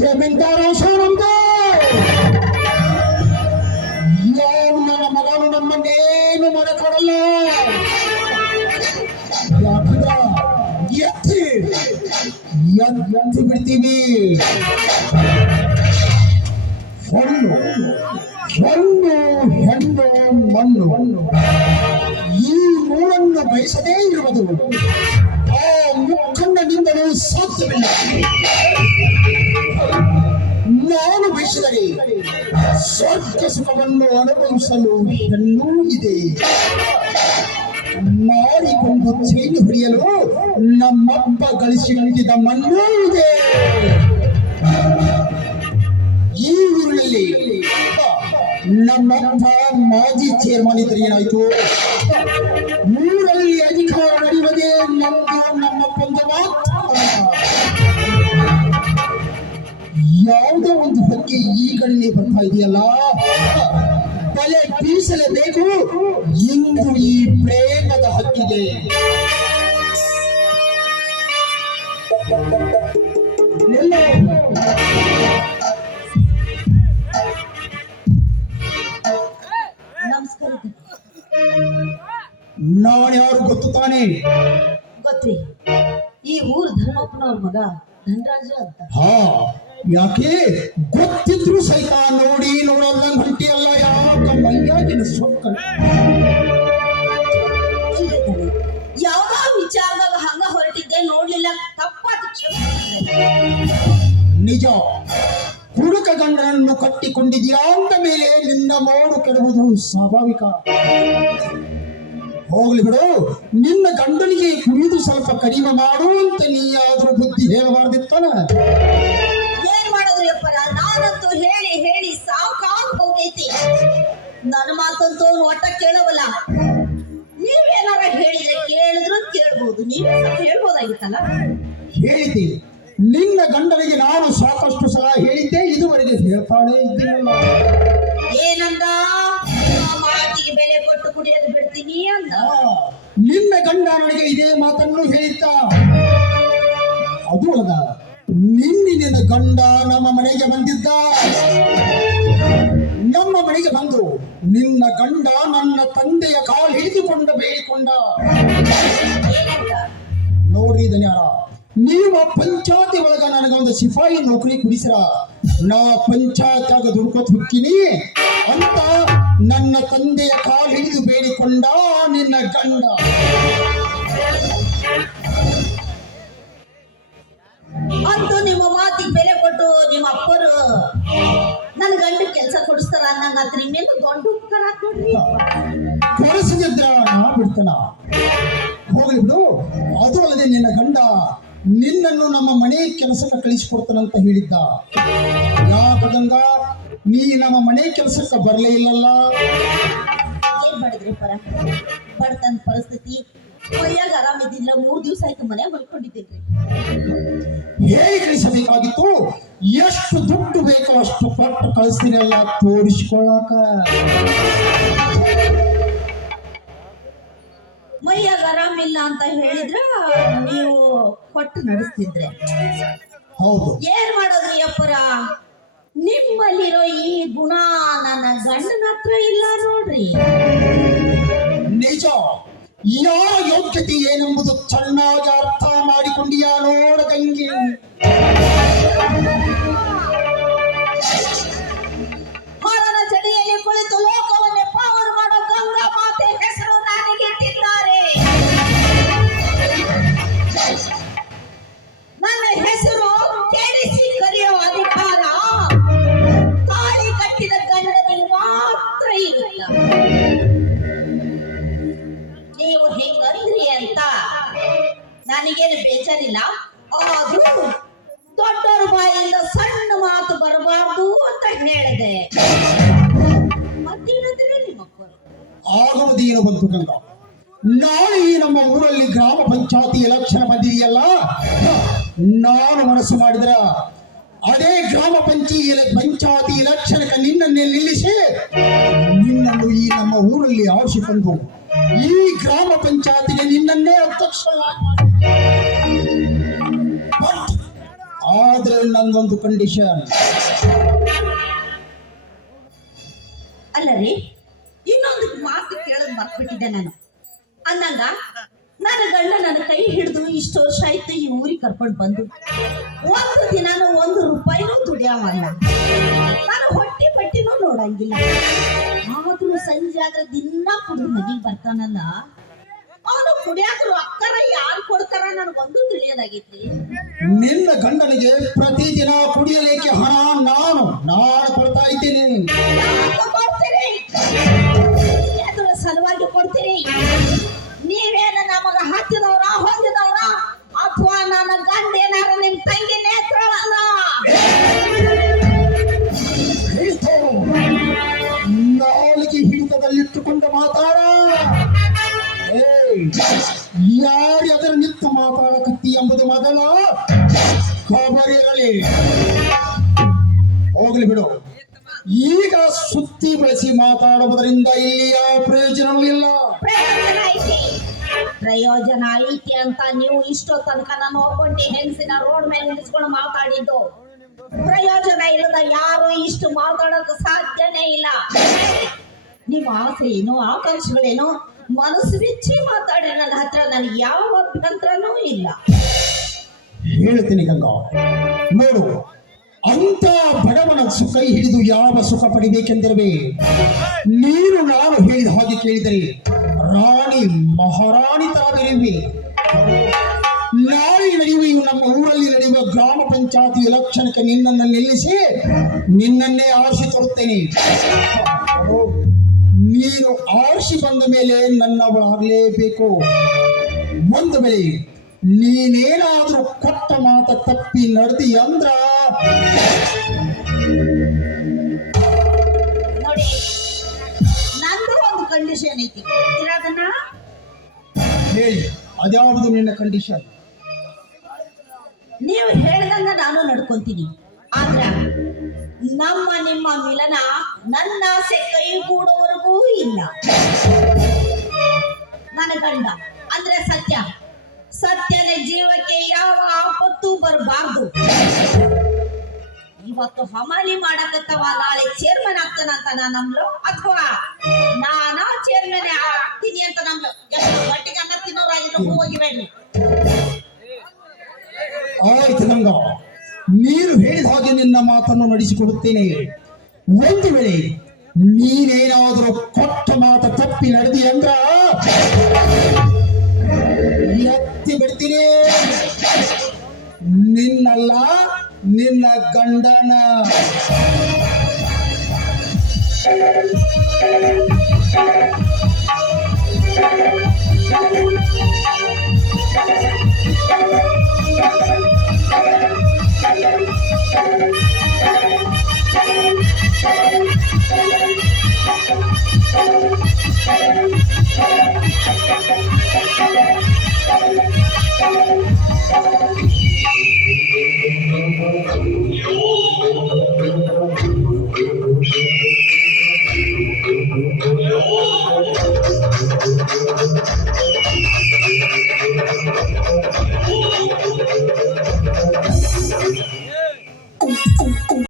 ಜಮೀನ್ದಾರ ನಮ್ದು ಯಾವ ನನ್ನ ಮಗನು ನಮ್ಮನ್ನೇನು ಮಾಡಕೊಡಲ್ಲ. ಎತ್ತಿ ಬಿಡ್ತೀವಿ. ಹೊನ್ನು ಹೆಣ್ಣು ಹೆಣ್ಣು ಮಣ್ಣು ಈ ಮೂರನ್ನು ಬಯಸದೇ ಇರುವುದು ಆ ಮುಖಂಡನಿಂದಲೂ ಸಾಧ್ಯವಿಲ್ಲ. ನಾನು ಬಯಸಿದರೆ ಸ್ವರ್ಗ ಸುಖವನ್ನು ಅನುಭವಿಸಲು ಹೆಣ್ಣೂ ಇದೆ. ಮಾರಿಕೊಂಡು ಚೈನು ಹಿಡಿಯಲು ನಮ್ಮಪ್ಪ ಗಳಿಸಿಕೊಂಡಿದ್ದ ಮಣ್ಣೂ ಇದೆ. ಈ ಊರಿನಲ್ಲಿ ನಮ್ಮಪ್ಪ ಮಾಜಿ ಚೇರ್ಮನ್ ಇದ್ರೆ ಏನಾಯ್ತು? ಊರಲ್ಲಿ ಅಧಿಕಾರ ನಡೆಯುವುದೇ ನಮ್ದು ನಮ್ಮಪ್ಪಂದ ಮಾತ್ರ. ಯಾವುದೋ ಒಂದು ಬಗ್ಗೆ ಈಗಲೇ ಬರ್ತಾ ಇದೆಯಲ್ಲ, ತಲೆ ಬೀಸಲೇಬೇಕು ಇಂದು ಈ ಪ್ರೇಮದ ಹಕ್ಕಿಗೆ. ನಮಸ್ಕಾರ. ನಾನ್ಯಾರು ಗೊತ್ತು ತಾನೆ? ಗೊತ್ತ್ರಿ, ಈ ಊರ್ ಧರ್ಮಪ್ಪನವ್ರ ಮಗ ಧನರಾಜ ಅಂತ. ಹಾ, ಯಾಕೆ ಗೊತ್ತಿದ್ರು ಸಹಿತ ನೋಡಿ ನೋಡಲ್ಲ ಹೊಂಟಿಯಲ್ಲ. ಯಾಕ ಮೈಯಾಗಿನ ಸೊಕ್ಕ ಯಾವ್ದೋ ವಿಚಾರದಾಗ ಹಂಗ ಹೊರಟಿದ್ದೆ, ನೋಡ್ಲಿಲ್ಲ, ತಪ್ಪಾದ ನಿಜ. ಹುಡುಕ ಗಂಡನನ್ನು ಕಟ್ಟಿಕೊಂಡಿದ್ಯಾ ಅಂದ ಮೇಲೆ ನಿನ್ನ ಮೋಡು ಕೆಡುವುದು ಸ್ವಾಭಾವಿಕ. ಹೋಗ್ಲಿ ಬಿಡು, ನಿನ್ನ ಗಂಡನಿಗೆ ಕುಡಿದು ಸ್ವಲ್ಪ ಕಡಿಮೆ ಮಾಡು ಅಂತ ನೀಯಾದ್ರೂ ಬುದ್ಧಿ ಹೇಳಬಾರ್ದಿತ್ತಾನ? ಏನ್ ಮಾಡೋದ್ರಿ ಅಪ್ಪರ, ನಾನಂತೂ ಹೇಳಿ ಹೇಳಿ ಸಾಕಾಗ್ ಹೋಗೈತಿ. ನನ್ನ ಮಾತಂತೂ ಒಟ್ಟ ಕೇಳವಲ್ಲ. ನೀವೇನಾರ ಹೇಳಿದ್ರೆ ಕೇಳಿದ್ರು ಕೇಳ್ಬೋದು, ನೀವೇ ಸ್ವಲ್ಪ ಹೇಳ್ಬೋದಾಗಿತ್ತಲ್ಲ. ಹೇಳಿದ್ದೆ, ನಿನ್ನ ಗಂಡನಿಗೆ ನಾನು ಸಾಕಷ್ಟು ಸಲ ಹೇಳಿದ್ದೆ, ಇದುವರೆಗೆ ಹೇಳ್ತಾನೆ ಇದ್ದೀನಲ್ಲ. ಏನಂದ? ಮಾತಿಗೆ ಬೆಲೆ ಕೊಟ್ಟು ಕುಡಿಯೋದು ಬಿಡ್ತೀನಿ ಅಂದ. ನಿನ್ನ ಗಂಡ ನನಗೆ ಇದೇ ಮಾತನ್ನು ಹೇಳಿದ್ದ. ಅದು ಅಲ್ಲ, ನಿನ್ನ ಗಂಡ ನಮ್ಮ ಮನೆಗೆ ಬಂದಿದ್ದ. ನಮ್ಮ ಮನೆಗೆ ಬಂದು ನಿನ್ನ ಗಂಡ ನನ್ನ ತಂದೆಯ ಕಾಲು ಹಿಡಿದುಕೊಂಡು ಬೇಡಿಕೊಂಡ. ನೋಡ್ರಿ ಧನ್ಯಾರ, ನೀವು ಪಂಚಾಯತಿ ಒಳಗ ನನಗೊಂದು ಸಿಪಾಯಿ ನೌಕರಿ ಕುಡಿಸಿರ, ನಾ ಪಂಚಾಯತ್ಯಾಗ ದುಡ್ಕೋತ್ ಹುಕ್ಕಿನಿ ಅಂತ ನನ್ನ ತಂದೆಯ ಕಾಲು ಹಿಡಿದು ಬೇಡಿಕೊಂಡ ನಿನ್ನ ಗಂಡ. ಅಂತೂ ನಿಮ್ಮ ಮಾತಿಗೆ ಬೆಲೆ ಕೊಟ್ಟು ನಿಮ್ಮ ಅಪ್ಪರು ನನ್ನ ಗಂಡ ಕೆಲಸ ಕೊಡಿಸ್ತಾರ ಅನ್ನಂಗಾತ್ರಿ. ಇನ್ನೇನು ದೊಡ್ಡ ಉತ್ತರ ನೋಡ್ರಿ. ಕೊಡಿಸಿದ್ರ ನಾ ಬಿಡ್ತಾನ? ಹೋಗ್ಲಿ ಬಿಡು. ಅದು ಅಲ್ಲದೆ ನಿನ್ನ ಗಂಡ ನಿನ್ನನ್ನು ನಮ್ಮ ಮನೆ ಕೆಲಸಕ್ಕೆ ಕಳಿಸಿಕೊಡ್ತಾನಂತ ಹೇಳಿದ್ದ. ಯಾಕ ಗಂಗಾ, ನೀ ನಮ್ಮ ಮನೆ ಕೆಲಸಕ್ಕೆ ಬರಲೇ ಇಲ್ಲಲ್ಲ? ಏನ್ ಮಾಡಿದ್ರಿ ಪರ? ಬಡತನ ಪರಿಸ್ಥಿತಿ, ಮೈಯಾಗ ಆರಾಮಿದ್ದಿಲ್ಲ. 3 ದಿವಸ ಆಯ್ತು ಮನ್ಯಾಗ ಮಲ್ಕೊಂಡಿದ್ದೀನಿ. ಹೇಗೆ ಕಳಿಸಬೇಕಾಗಿತ್ತು? ಎಷ್ಟು ದುಡ್ಡು ಬೇಕೋ ಅಷ್ಟು ಕೊಟ್ಟು ಕಳಿಸ್ತೀನಲ್ಲ ತೋರಿಸ್ಕೊಳಕ. ಮೈಯಾಗ ಆರಾಮಿಲ್ಲ ಅಂತ ಹೇಳಿದ್ರ ನೀವು ಕೊಟ್ಟು ನಡೆಸ್ತಿದ್ರೆ. ಹೌದು. ಏನ್ ಮಾಡೋದ್ರಿ ಅಪ್ಪರ, ನಿಮ್ಮಲ್ಲಿರೋ ಈ ಗುಣ ನನ್ನ ಗಂಡನ ಹತ್ರ ಇಲ್ಲ ನೋಡ್ರಿ. ನಿಜ. ಯಾರ ಯೋಗ್ಯತೆ ಏನೆಂಬುದು ಚೆನ್ನಾಗಿ ಅರ್ಥ ಮಾಡಿಕೊಂಡಿಯಾ ನೋಡದಂಗೆ. ಮರಣ ಚಡಿಯಲ್ಲಿ ಕುಳಿತು ಲೋಕವನ್ನೇ ಪಾವನ ಮಾಡೋ ಗಂಗಾ ಮಾತೆ ಹೆಸರು ನನಗೆ ಇಟ್ಟಿದ್ದಾರೆ. ನನ್ನ ಹೆಸರು ಕೆಡಿಸಿ ಕರೆಯೋ ಅಧಿಕಾರ ತಾಳಿ ದಿನ ಬಂತು ಗಂಗಾ. ನಾಳೆ ಈ ನಮ್ಮ ಊರಲ್ಲಿ ಗ್ರಾಮ ಪಂಚಾಯತಿ ಎಲೆಕ್ಷನ್ ಬಂದಿದೆಯಲ್ಲ, ನಾನು ಮನಸ್ಸು ಮಾಡಿದ್ರ ಅದೇ ಗ್ರಾಮ ಪಂಚಾಯತಿ ಎಲೆಕ್ಷನ್ಗೆ ನಿನ್ನನ್ನೇ ನಿಲ್ಲಿಸಿ ನಿನ್ನನ್ನು ಈ ನಮ್ಮ ಊರಲ್ಲಿ ಆರಿಸಿ ತಂದು ಈ ಗ್ರಾಮ ಪಂಚಾಯತಿಗೆ ನಿನ್ನನ್ನೇ ಅಧ್ಯಕ್ಷ. ಆದ್ರೆ ನಂದೊಂದು ಕಂಡೀಷನ್. ಅಲ್ಲ ರೀ, ಇನ್ನೊಂದು ಮಾತು ಕೇಳೋದು ಮರ್ತ್ಬಿಟ್ಟಿದ್ದೆ ನಾನು. ಅನ್ನಂಗ ನನ್ನ ಗಂಡ ನನ್ನ ಕೈ ಹಿಡಿದು ಇಷ್ಟು ವರ್ಷ ಆಯ್ತು ಈ ಊರಿಗೆ ಕರ್ಕೊಂಡು ಬಂದು ಒಂದು ದಿನಾನು 1 ರೂಪಾಯಿನೂ ದುಡಿಯವಲ್ಲ. ನಾನು ಹೊಟ್ಟಿ ಪಟ್ಟಿನೂ ನೋಡಂಗಿಲ್ಲ. ಆದ್ರೂ ಸಂಜೆ ಆದ್ರೆ ದಿನ ಕುಡಿದು ಮನೆಗೆ ಬರ್ತಾನಲ್ಲ, ಅವನು ಕುಡಿಯಾಕರು ಅಕ್ಕರ ಯಾರು ಕೊಡ್ತಾರ ನನಗೊಂದು ತಿಳಿಯೋದಾಗೈತಿ. ನಿನ್ನ ಗಂಡನಿಗೆ ಪ್ರತಿದಿನ ಕುಡಿಯಲಿಕ್ಕೆ ಹಣ ನಾನು ಕೊಡ್ತಾ ಇದ್ದೀನಿ. ಕೊಡ್ತೀರಿ, ಅದ್ರ ಸಲುವಾಗಿ ಕೊಡ್ತೀರಿ. ನೀವೇನ ನಮಗ ಹತ್ತಿದವ್ರ ಹೊಂದಿದವ್ರ, ಅಥವಾ ನನ್ನ ಗಂಡ ಏನಾರ ನಿಮ್ ತಂಗಿ ನೇತ್ರವಲ್ಲ. ನಾಲಿಗೆ ಹಿಡಿತದಲ್ಲಿಟ್ಟುಕೊಂಡು ಮಾತಾಡ. ಯಾರು ಅದರ ನಿಂತು ಮಾತಾಡಕತ್ತಿ ಎಂಬುದು ಮೊದಲ ಖಬರಿರಲಿ. ಹೋಗ್ಲಿ ಬಿಡು. ಈಗ ಸುತ್ತಿ ಬಳಸಿ ಮಾತಾಡುವುದರಿಂದ ಇಲ್ಲಿ ಯಾವ ಪ್ರಯೋಜನವೂ ಇಲ್ಲ. ಪ್ರಯೋಜನ ಐತಿ ಅಂತ ನೀವು ಇಷ್ಟೋ ತನಕ ನಾನು ಒಬ್ಬಂಟಿ ಹೆಂಗಸಿನ ರೋಡ್ ಮೇಲೆ ನಿಲ್ಸ್ಕೊಂಡು ಮಾತಾಡಿದ್ದು. ಪ್ರಯೋಜನ ಇಲ್ಲದ ಯಾರು ಇಷ್ಟು ಮಾತಾಡೋಕೆ ಸಾಧ್ಯನೇ ಇಲ್ಲ. ನಿಮ್ಮ ಆಸೆ ಏನು, ಆಕಾಂಕ್ಷೆಗಳೇನು ಮನಸ್ಸು ಬಿಚ್ಚಿ ಮಾತಾಡಿ ನನ್ನ ಹತ್ರ ನನಗೆ ಯಾವ ಅಭ್ಯಂತರನೂ ಇಲ್ಲ. ಹೇಳ್ತೀನಿ ಗಂಗಾ, ನೋಡು, ಅಂತ ಬಡವನ ಕೈ ಹಿಡಿದು ಯಾವ ಸುಖ ಪಡಿಬೇಕೆಂದಿರಬೇ. ನೀನು ನಾನು ಹೇಳಿದ ಹಾಗೆ ಕೇಳಿದರೆ ರಾಣಿ ಮಹಾರಾಣಿ ತರಬೇವೆ. ನಾಳೆ ನಡೆಯುವ ನಮ್ಮ ಊರಲ್ಲಿ ನಡೆಯುವ ಗ್ರಾಮ ಪಂಚಾಯತಿ ಎಲೆಕ್ಷನ್ಗೆ ನಿನ್ನನ್ನು ನಿಲ್ಲಿಸಿ ನಿನ್ನನ್ನೇ ಆರಿಸಿ ತರುತ್ತೇನೆ. ನೀನು ಆರಿಸಿ ಬಂದ ಮೇಲೆ ನನ್ನವಳಾಗಲೇಬೇಕು. ಒಂದು ವೇಳೆ ನೀನೇನಾದ್ರೂ ಕೊಟ್ಟ ಮಾತ ತಪ್ಪಿ ನಡೆದಿ ಅಂದ್ರ ನೋಡಿ, ನಂದು ಒಂದು ಕಂಡೀಷನ್ ಐತಿ. ಅದನ್ನ ಹೇಳಿ, ಅದ್ಯಾವುದು ನಿನ್ನ ಕಂಡೀಷನ್? ನೀವು ಹೇಳ್ದಂಗ ನಾನು ನಡ್ಕೊಂತೀನಿ. ಆದ್ರ ನಿಮ್ಮ ಮಿಲನ ನನ್ನ ಆಸೆ ಕೈಗೂಡುವವರೆಗೂ ಇಲ್ಲ. ನನ್ನ ಗಂಡ ಅಂದ್ರೆ ಸತ್ಯನ ಜೀವಕ್ಕೆ ಯಾವ ಆಪತ್ತು ಬರಬಾರ್ದು. ಇವತ್ತು ಹಮಾಲಿ ಮಾಡಕತ್ತವ, ನಾಳೆ ಚೇರ್ಮನ್ ಆಗ್ತಾನಂತ ನಂಬ್ಲು, ಅಥವಾ ನಾನಾ ಚೇರ್ಮನ್ ಆಗ್ತೀನಿ ಅಂತ ನಂಬ್ಲು. ಒಟ್ಟಿಗೆ ಅನ್ನ ತಿನ್ನೋರಾಗಿದ್ರು ಹೋಗಿಬೇಡಿ. ಆಯ್ತು ಗಂಗಾ, ನೀನು ಹೇಳಿದ ಹಾಗೆ ನಿನ್ನ ಮಾತನ್ನು ನಡೆಸಿಕೊಡುತ್ತೇನೆ. ಒಂದು ವೇಳೆ ನೀನೇನಾದರೂ ಕೊಟ್ಟ ಮಾತ ತಪ್ಪಿ ನಡೆದಿ ಅಂದ್ರ ಎತ್ತಿ ಬಿಡ್ತೀನಿ. ನಿನ್ನಲ್ಲ, ನಿನ್ನ ಗಂಡನ.